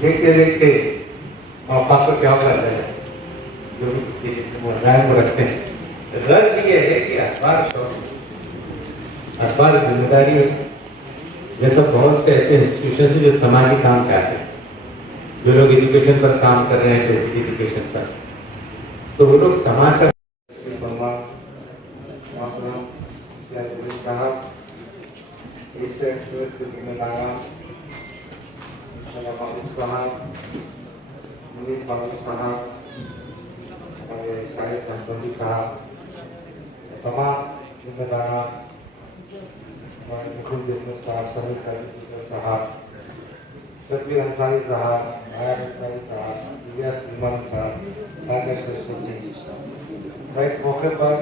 देखते देखते औकाफ को क्या कर रहे हैं जो भी इसके को रखते हैं। गर्ज ये है कि अखबार जिम्मेदारी है, जैसा बहुत से ऐसे इंस्टीट्यूशन हैं जो समाजी काम चाहते हैं, जो लोग एजुकेशन पर काम कर रहे हैं, बेसिक एजुकेशन पर, तो वो लोग समाज का तमाम जिम्मेदार साहब, शकील अंसारी साहब, आयर अंसारी साहब, इलियास सलमान साहब, ताजा शरीफ, मैं इस मौके पर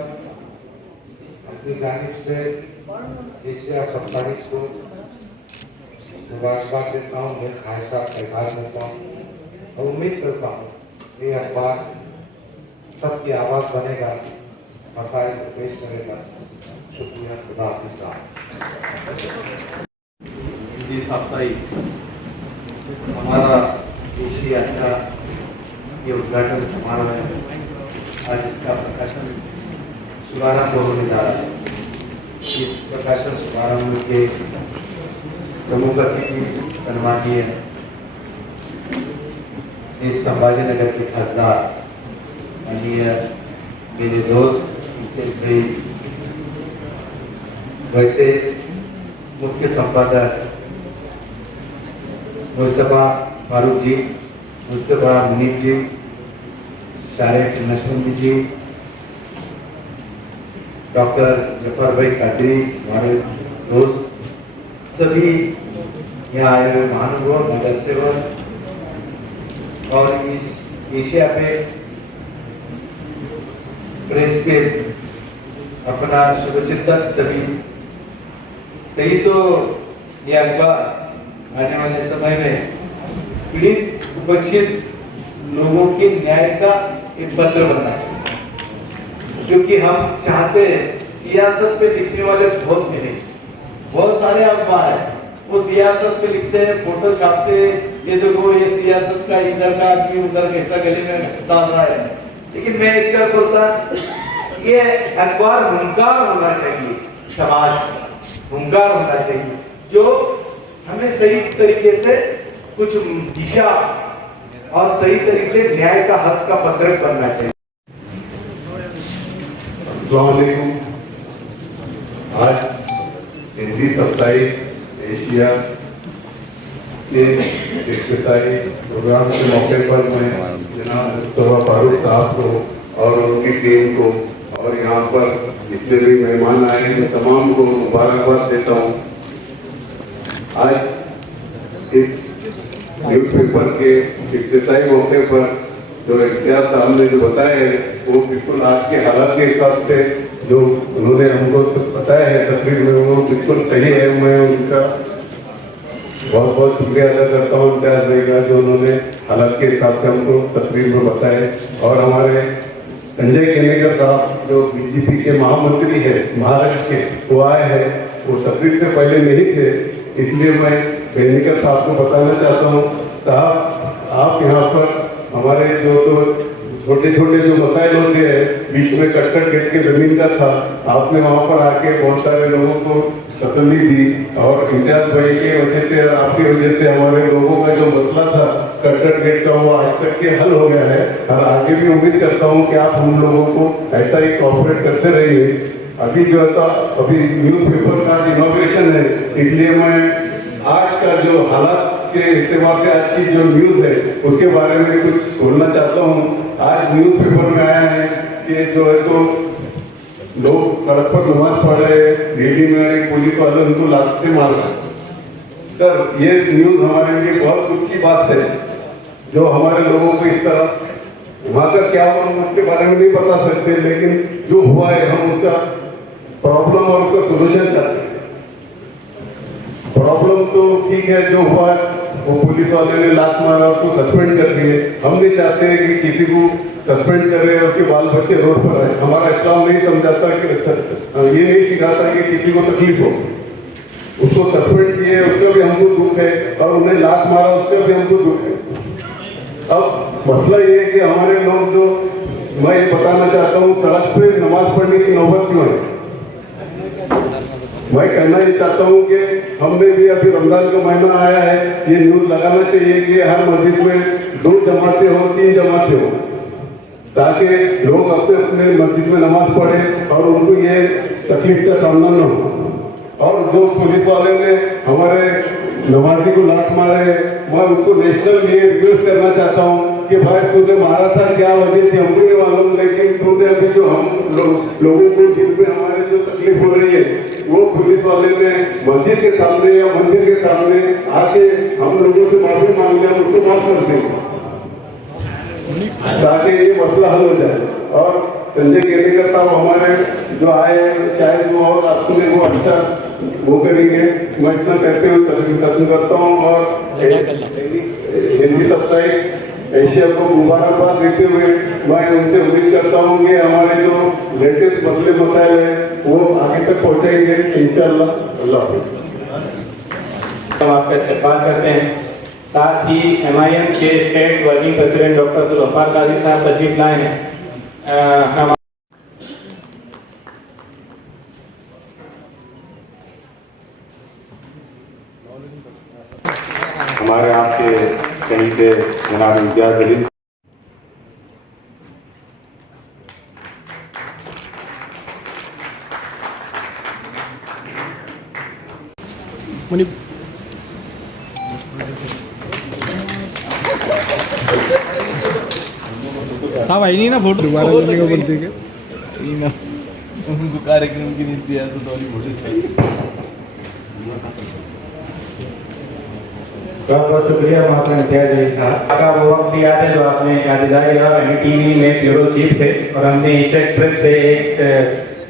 अपनी जानिब से एशिया साप्ताहिक को मुबारकबाद देता हूँ, मैं ख्वाहिशात का इजहार करता हूँ और उम्मीद करता हूँ ये अखबार सबकी आवाज़ बनेगा, मसाइल को पेश करेगा। शुक्रिया, खुदा हाफिज़ साहब। ये साप्ताहिक हमारा एशिया का ये उद्घाटन समारोह है। आज इसका प्रकाशन शुभारंभ होने जा रहा है। इस प्रकाशन शुभारंभ के प्रमुख अतिथि सम्मानीय इस संभाजीनगर के खासदार माननीय मेरे दोस्त भाई, वैसे मुख्य संपादक मुस्तफा फारूक जी, मुस्तफा मुनीब जी, शारिक नशमुंदी जी, डॉक्टर जफर भाई कादरी, हमारे दोस्त, सभी यहाँ आए हुए महानुभाव, नगर सेवक और इस एशिया पे प्रेस के अपना शुभचिंतक सभी सही। तो ये अखबार आने वाले समय में पीड़ित उपेक्षित लोगों के न्याय का एक पत्र बनना चाहिए, क्योंकि हम चाहते हैं सियासत पे लिखने वाले बहुत मिले, बहुत सारे अखबार हैं वो सियासत पे लिखते हैं, फोटो छापते हैं, ये देखो ये सियासत का इधर का आदमी उधर कैसा गले में डाल रहा है। लेकिन मैं एक क्या बोलता, ये अखबार हुंकार होना चाहिए, समाज का हुंकार होना चाहिए, जो हमें सही तरीके से कुछ दिशा और सही तरीके से न्याय का हक का पत्रक बनना चाहिए। अस्सलाम वालेकुम। आज हिंदी साप्ताहिक एशिया के इफ्तिताई प्रोग्राम के मौके पर मैं जनाब मुस्तफा फारूक साहब को और उनकी टीम को और यहाँ पर जितने भी मेहमान आए हैं तमाम को मुबारकबाद देता हूँ। आज इस न्यूज़पेपर के इफ्तिताई मौके पर जो इम्तियाज साहब ने जो बताया है वो बिल्कुल आज के हालात के हिसाब से जो उन्होंने हमको बताया है तकरीर में वो बिल्कुल सही है। मैं उनका बहुत बहुत शुक्रिया अदा करता हूँ इम्तियाज भाई का, जो उन्होंने हालात के हिसाब से हमको तकरीर में बताया। और हमारे संजय केनेकर साहब जो बीजेपी के महामंत्री है महाराष्ट्र के, वो आए हैं, वो तकरीर से पहले नहीं थे, इसलिए मैं केनेकर साहब को बताना चाहता हूँ साहब आप यहाँ पर हमारे जो तो छोटे छोटे जो मसाइल होते हैं बीच में कटकट गेट के जमीन का था, आपने वहाँ पर आके बहुत सारे लोगों को तसल्ली दी और इम्तियाज भाई की वजह से आपकी वजह से हमारे लोगों का जो मसला था कटकट गेट का वो आज तक के हल हो गया है। और आगे भी उम्मीद करता हूँ कि आप हम लोगों को ऐसा ही कोऑपरेट करते रहिए। अभी जो था अभी न्यूज़पेपर का इनॉग्रेशन है, इसलिए मैं आज का जो हालात के एतबार से आज की जो न्यूज़ है उसके बारे में कुछ बोलना चाहता हूँ। आज न्यूज़पेपर में आया है कि जो है तो लोग सड़क पर नमाज पढ़ रहे हैं, दिल्ली में एक पुलिस वाले उनको लात से मार रहे हैं। सर ये न्यूज़ हमारे लिए बहुत दुख की बात है, जो हमारे लोगों को इस तरह वहाँ का क्या हुआ हम उसके बारे में नहीं बता सकते, लेकिन जो हुआ है हम उसका प्रॉब्लम और उसका सोल्यूशन चाहते हैं। प्रॉब्लम तो ठीक है, जो हुआ वो पुलिस वाले ने लात मारा, उसको सस्पेंड कर दिए। हम नहीं चाहते हैं कि किसी को सस्पेंड कर रहे हैं उसके बाल बच्चे रोड पर आए। हमारा इस्लाम नहीं समझाता कि ये नहीं सिखाता कि किसी को तकलीफ हो। उसको सस्पेंड किए उसका भी हमको दुख है, और उन्हें लात मारा उसका भी हमको दुख है। अब मसला ये है कि हमारे लोग जो, मैं ये बताना चाहता हूँ, सड़क पे नमाज पढ़ने की नौबत क्यों है। मैं कहना ये चाहता हूँ कि हमने भी अभी रमजान का महीना आया है, ये न्यूज़ लगाना चाहिए कि हर मस्जिद में 2 जमातें हो, 3 जमातें हो, ताकि लोग अपने अपने मस्जिद में नमाज पढ़े और उनको ये तकलीफ का सामना न हो। और जो पुलिस वाले ने हमारे नमाजी को लात मारे, मैं उनको नेशनल लिए रिक्वेस्ट करना चाहता हूँ कि भाई तूने मारा था, क्या वजह थी हमको नहीं मालूम, लेकिन तूने अभी जो हम लोगों को जिसमें हमारे जो तकलीफ हो रही है वो पुलिस वाले ने मस्जिद के सामने या मंदिर के सामने आके हम लोगों से माफी मांग लिया, उसको माफ कर दें ताकि ये मसला हल हो जाए। और संजय केतकर साहब हमारे जो आए हैं, शायद वो और आपने वो अच्छा वो करेंगे। मैं इतना कहते हुए खत्म करता हूँ और हिंदी साप्ताहिक एशिया को मुबारकबाद देते हुए मैं उनसे उम्मीद करता हूँ कि हमारे जो लेटेस्ट मसले मसाइल है वो आगे तक पहुँचाएंगे इंशाअल्लाह। अल्लाह हाफ़िज़। हम आपका इस्तेमाल करते हैं। साथ ही MIM के स्टेट वर्किंग प्रेसिडेंट डॉक्टर जुल्फार काजी साहब तशरीफ लाए हैं। हम हमारे आपके कहीं के जनाब इम्तियाज अली साहब आई नहीं ना फोटो दोबारा लेने को बोलते हैं क्या? उनको कार्यक्रम की नहीं सियासत वाली फोटो चाहिए। बहुत बहुत शुक्रिया महात्मा इम्तियाज अली साहब का। वो वक्त याद है जो आपने NDTV में ब्यूरो चीफ थे और हमने ईस्ट एक्सप्रेस से एक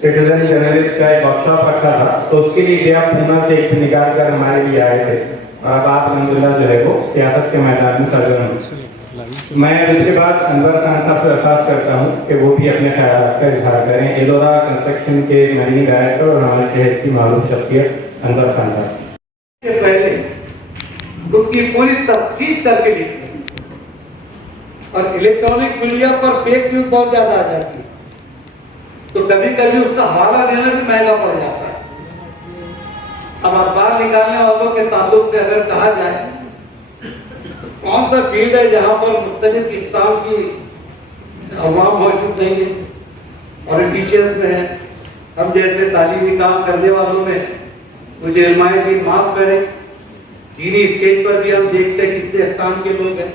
सिटीजन जर्नलिस्ट का एक वर्कशॉप रखा था, तो उसके लिए आप पूना से एक निकाल कर हमारे लिए आए थे। और अब आप अलहमदुलिल्लाह जो है वो सियासत के मैदान में सरगर्म हैं। मैं इसके बाद अनवर खान साहब से दरख्वास्त करता हूँ कि वो भी अपने ख्याल का इजहार करें। एलोरा कंस्ट्रक्शन के मैनेजिंग डायरेक्टर और हमारे शहर की मालूम शख्सियत अनवर खान साहब। पहले उसकी पूरी तफ्तीश करके लिखी, और इलेक्ट्रॉनिक मीडिया पर फेक न्यूज बहुत ज्यादा आ जाती है, तो कभी कभी उसका हवाला देना भी महंगा पड़ जाता है। अब अखबार निकालने वालों के ताल्लुक से अगर कहा जाए कौन सा फील्ड है जहां पर मुख्तलिफ इक़साम की अवाम मौजूद नहीं है, पॉलिटिशियंस में है, हम जैसे तालीमी काम करने वालों में, मुझे हिमायती माफ करें, दीनी स्टेज पर भी हम देखते हैं कितने इक़साम के लोग हैं।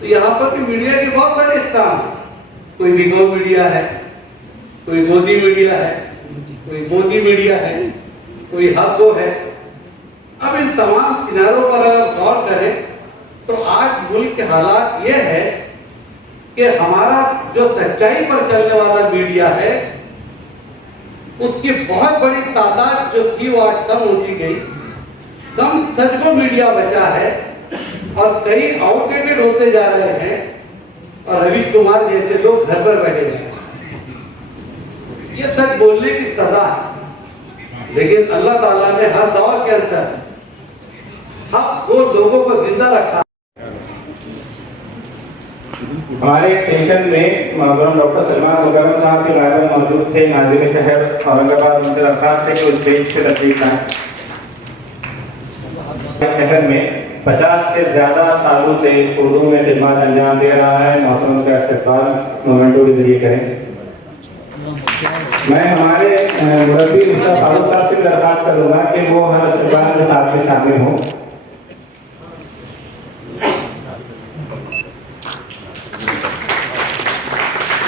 तो यहाँ पर भी मीडिया के बहुत सारे इक़साम, कोई विगो मीडिया है, कोई मोदी मीडिया है, कोई मोदी मीडिया है, कोई हब्बो है। अब इन तमाम किनारों पर अगर गौर करें तो आज मुल्क के हालात ये है कि हमारा जो सच्चाई पर चलने वाला मीडिया है उसकी बहुत बड़ी तादाद जो थी वो आज कम होती गई। कम सच को मीडिया बचा है और कई आउटडेटेड होते जा रहे हैं, और रवीश कुमार जैसे लोग घर पर बैठे हैं। ये सच बोलने की सजा है, लेकिन अल्लाह ताला ने हर दौर के अंदर हक वो लोगों को जिंदा रखा। हमारे एक सेशन में मोहतरम डॉक्टर सलमान मुकर्रम साहब के गायब मौजूद थे, नाज़िम शहर औरंगाबाद। उनसे दरख्वास्त है कि उस स्टेज पे तशरीफ लाएं। शहर में 50 से ज़्यादा सालों से उर्दू में खिदमत अंजाम दे रहा है। मोहतरम का इस्तेमाल मोमेंटो के जरिए करें। मैं हमारे मुरब्बी मुस्तफा फारूक साहब से दरख्वास्त करूंगा कि वो हर इस्तेमाल के साथ में शामिल हों।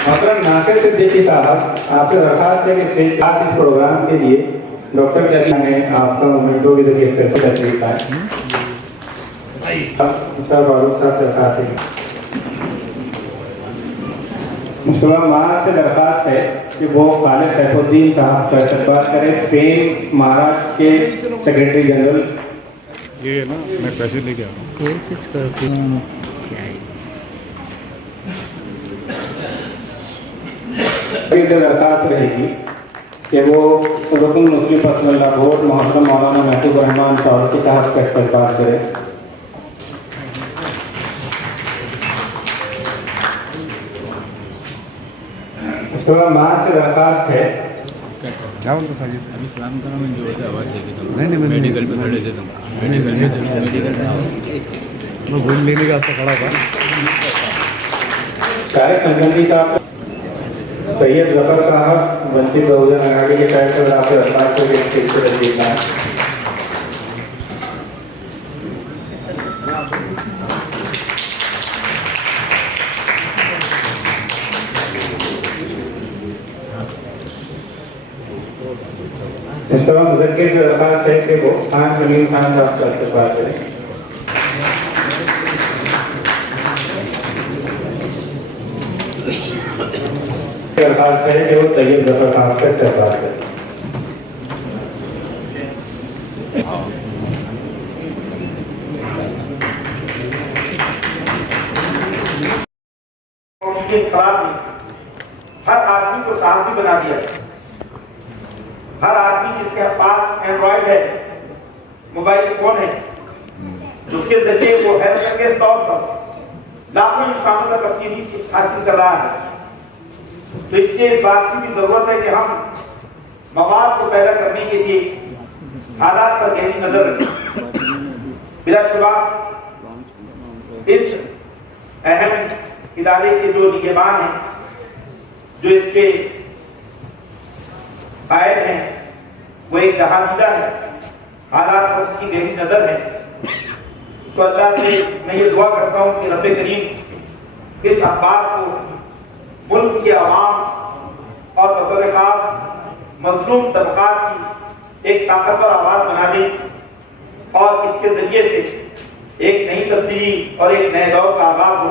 मोहतरम नासिर सिद्दीकी साहब, आपसे दरख्वास्त है कि स्टेज पास इस प्रोग्राम के लिए डॉक्टर करीम ने आपका मोमेंटो के जरिए स्पेशल तस्वीर का मुस्तफा फारूक साहब से दरख्वास्त है। मुस्तफा माँ से दरख्वास्त है कि वो खालिद सैफुद्दीन साहब का इस्तेमाल करें, स्पेन महाराष्ट्र के सेक्रेटरी जनरल। ये ना मैं पैसे लेके आ रहा हूँ। ये चीज़ करती हूँ क्या है से दरख्वास्त रहेगी कि वो रुकन मुस्लिम पसमल्ला बोर्ड मोहतरम मौलाना महबूब रहमान साहब का इस्तेमाल करें। मुस्तफा माँ से दरख्वास्त है क्या बोल रहा था अभी सलाम करा मैं जो है आवाज़ देगी नहीं मेडिकल पे खड़े थे तुम मेडिकल में मैं घूम लेने का खड़ा था सारे संगठन साहब, सैयद जफर साहब वंचित बहुजन आघाड़ी के तहत और आपके दरख्वास्त को स्टेज पर देखना है। मुस्तफा मुजक्किर से दरख्वास्त है कि वो खान जमील खान साहब का इस्तेमाल करें। दरख्वास्त है कि वो सैयद जफर साहब का इस्तेमाल करें। खराब नहीं, हर आदमी को साहसी बना दिया। हर आदमी जिसके पास एंड्रॉइड है, मोबाइल फोन है, उसके जरिए वो हेल्थ के तौर पर लाखों इंसानों तक अपनी रीच हासिल कर रहा है। तो इसके इस बात की भी जरूरत है कि हम मवाद को पैदा करने के लिए हालात पर गहरी नजर रखें। बिलाशुबा इस अहम इदारे के जो निगहबान हैं, जो इसके कायद हैं, वो एक जहांगीर है, हालात पर उसकी गहरी नजर है। तो अल्लाह से मैं ये दुआ करता हूँ कि रब्बे करीम इस अखबार को मुल्क के अवाम और बतौर खास मजलूम तबकात की एक ताकतवर आवाज बना दे और इसके जरिए से एक नई तब्दीली और एक नए दौर का आगाज हो।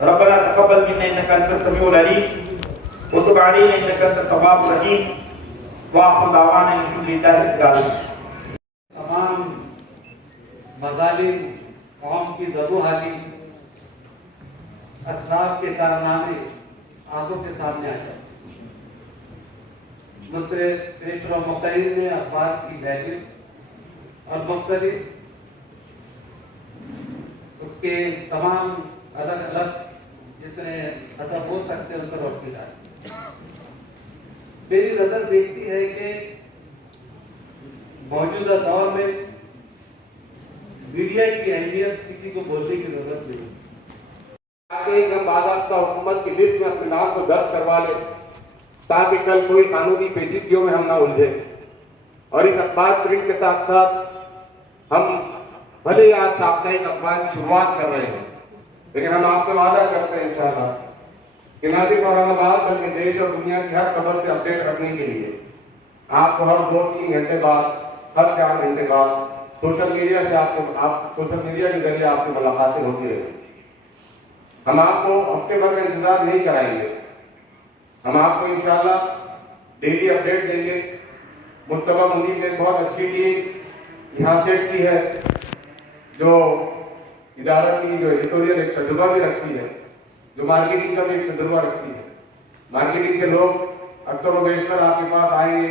रब्बना तक़ब्बल मिन्ना इन्नका अंतस समीउल अलीम व तुब अलैना इन्नका अंतत तव्वाबुर रहीम व आखिरु दावाना अल्हम्दुलिल्लाहि रब्बिल आलमीन। तमाम मज़ालिम कौम की ज़रूहाली असलाफ के कारनामे आंखों के सामने आ जाए। मुझसे पेशवा मुक़र्रिर ने अखबार की वैल्यू और मुख्तलिफ उसके तमाम अलग अलग जितने अदब हो सकते हैं उन पर रोशनी डाली। मेरी नज़र देखती है कि मौजूदा दौर में मीडिया की अहमियत किसी को बोलने की जरूरत नहीं। हम बाज़ाब्ता हुकूमत की लिस्ट में अपने नाम को दर्ज करवा ले ताकि कल कोई कानूनी पेचीदगियों में हम ना उलझे। और इस अखबार प्रिंट के साथ साथ हम भले आज साप्ताहिक अखबार की शुरुआत कर रहे हैं, लेकिन हम आपसे वादा करते हैं इंशाअल्लाह कि न सिर्फ औरंगाबाद बल्कि देश और दुनिया की हर खबर से अपडेट रखने के लिए आपको हर 2-3 घंटे बाद, हर 4 घंटे बाद सोशल मीडिया के जरिए आपसे मुलाकातें होती रहेंगी। हम आपको हफ्ते भर में इंतजार नहीं कराएंगे, हम आपको इंशाअल्लाह डेली अपडेट देंगे। मुस्तफा मुनीर ने बहुत अच्छी टीम यहाँ सेट की है, जो इदारा की जो एडिटोरियल एक तजुर्बा भी रखती है, जो मार्केटिंग का भी एक तजुर्बा रखती है। मार्केटिंग के लोग अक्सर व बेशतर आपके पास आएंगे,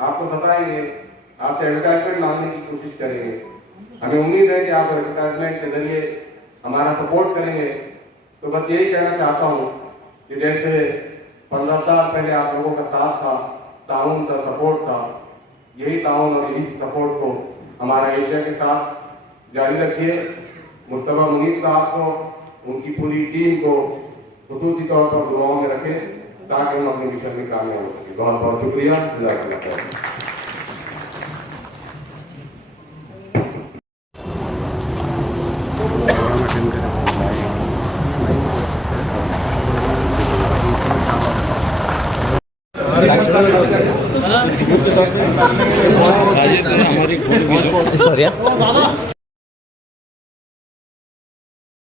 आपको सताएंगे, आपसे एडवर्टाइजमेंट मांगने की कोशिश करेंगे। हमें उम्मीद है कि आप एडवर्टाइजमेंट के जरिए हमारा सपोर्ट करेंगे। तो बस यही कहना चाहता हूँ कि जैसे 15 साल पहले आप लोगों का साथ था, ताउन था, सपोर्ट था, यही ताउन और यही सपोर्ट को हमारा एशिया के साथ जारी रखिए। मुस्तफा मुनीर साहब को, उनकी पूरी टीम को खुसूसी तौर पर दुआओं में रखें ताकि हम अपने मिशन में कामयाब हो सकें। बहुत बहुत शुक्रिया। जज़ाकल्लाह खैर। हमारी